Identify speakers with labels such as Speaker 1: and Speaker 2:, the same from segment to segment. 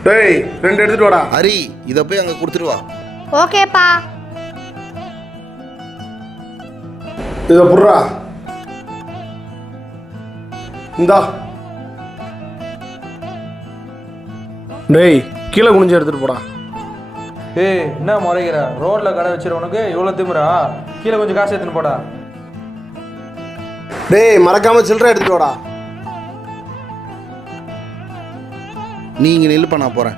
Speaker 1: டேய் ரெண்டு எடுத்துட்டு வாடா.
Speaker 2: ஹரி இதை போய் அங்கே கொடுத்துட்டு வா.
Speaker 3: ஓகேப்பா.
Speaker 1: இதை புடுறா. இந்தா. டேய் கீழே குனிஞ்சு எடுத்துட்டு போடா.
Speaker 4: ஏய் என்ன முறைகிற? ரோட்டில் கடை வச்சிருவனுக்கு இவ்வளோ திமுறா? கீழே கொஞ்சம் காசு எடுத்துன்னு போடா.
Speaker 1: டேய் மறக்காம சில்லறை எடுத்துட்டு வாடா.
Speaker 2: நீ இங்கே நில்லுப்பா, நான் போகிறேன்.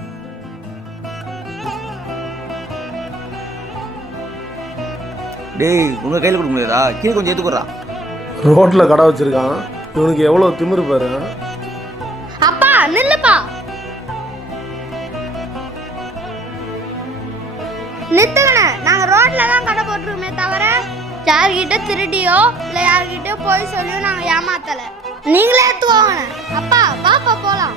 Speaker 5: டேய் உங்கள் கையில் கொடுக்க முடியாதா? கீழே கொஞ்சம் ஏற்றுக்குறா.
Speaker 1: ரோட்டில் கடை வச்சிருக்கான், இவனுக்கு எவ்வளோ திமிரு பாரு.
Speaker 3: அப்பா நில்லுப்பா. நிறுத்துங்கண்ணே, நாங்க ரோட்ல தான் கடை போட்டுருக்கோமே தவிர யார்கிட்ட திருடியோ இல்லை யார்கிட்டயோ போய் சொல்லியோ நாங்க ஏமாத்தல. நீங்களே ஏத்துவாங்கண்ணே. அப்பா பாப்பா போலாம்.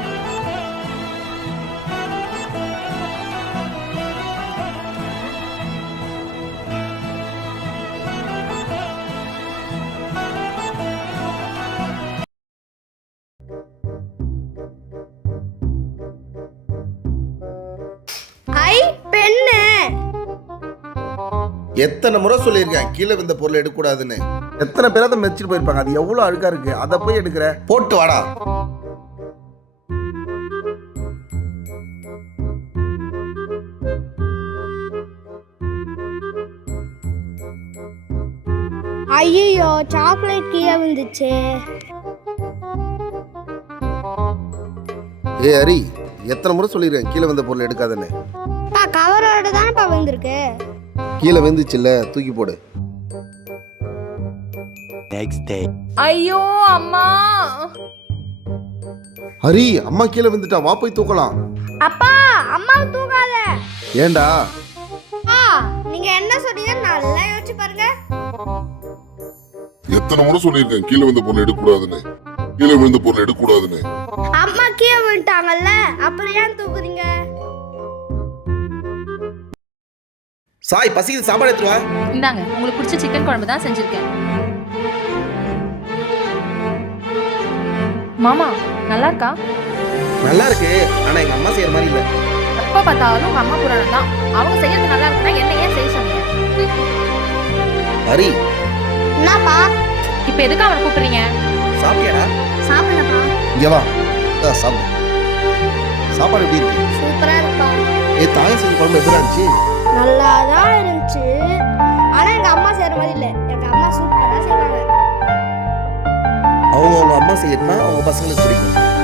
Speaker 3: ஐ பெண்ணு.
Speaker 2: எத்தனை முறை சொல்லியிருக்கேன் கீழே விழுந்த பொருளை எடுக்கக்கூடாதுன்னு. எத்தனை பேரை அதை மெச்சிட்டு போயிருப்பாங்க. அது எவ்வளோ அழுக்கா இருக்கு, அதை போய் எடுக்கிற. போட்டு வாடா.
Speaker 3: ஐயோ சாக்லேட் கீழே விழுந்துச்சு.
Speaker 2: ஏ ஹரி, எத்தனை முறை சொல்லியிருக்கேன் கீழே வந்த பொருளை எடுக்காதுன்னு.
Speaker 3: கவரோட தானப்பா விழுந்திருக்கு.
Speaker 2: கீழே விழுந்துச்சுல்ல, தூக்கி போடு.
Speaker 6: ஐயோ அம்மா.
Speaker 2: ஹரி அம்மா கீழே விழுந்துட்டா, வா போய் தூக்கலாம்.
Speaker 3: அப்பா அம்மா தூக்காத.
Speaker 2: ஏண்டா?
Speaker 3: நீங்க என்ன சொன்னீங்க நல்லா யோசிச்சு பாருங்க.
Speaker 7: எத்தனை முறை சொல்லியிருக்கேன் கீழே விழுந்த பொருள் எடுக்கக்கூடாதுன்னு, கீழே விழுந்த பொருள் எடுக்கக்கூடாதுன்னு.
Speaker 3: அம்மா கீழே விழுந்துட்டாங்கல்ல, அப்புறம் ஏன் தூக்குறீங்க?
Speaker 2: சாய் பசிக்குது, சாப்பாடு எடுத்துட்டு வா.
Speaker 6: இந்தாங்க உங்களுக்கு பிடிச்ச சிக்கன் குழம்பு தான் செஞ்சிருக்கேன். மாமா நல்லா இருக்கா?
Speaker 2: நல்லா இருக்கு, ஆனா எங்க அம்மா செய்யற மாதிரி இல்ல.
Speaker 6: எப்ப பார்த்தாலும் உங்க அம்மா புராணம் தான். அவங்க செய்யறது நல்லா இருக்குன்னா என்ன ஏன் செய்ய சொன்னீங்க?
Speaker 2: ஹரி
Speaker 3: என்னப்பா?
Speaker 6: இப்ப எதுக்கு அவரை கூப்பிடுறீங்க?
Speaker 2: சாப்பிட்டியாடா?
Speaker 3: சாப்பிடுங்கப்பா.
Speaker 2: இங்க வா, சாப்பிடு. சாப்பாடு எப்படி இருக்கு?
Speaker 3: சூப்பரா இருக்குப்பா.
Speaker 2: ஏ தாய் செஞ்ச குழம்பு எப்படி இருந்துச்சு?
Speaker 3: நல்லா தான் இருந்துச்சு, ஆனா எங்க அம்மா செய்யற மாதிரி இல்ல. எங்க அம்மா சூப்பரா செய்வாங்க.
Speaker 2: அவங்க அம்மா செய்யறதுனா அவங்க பசங்களுக்கு பிடிக்கும்.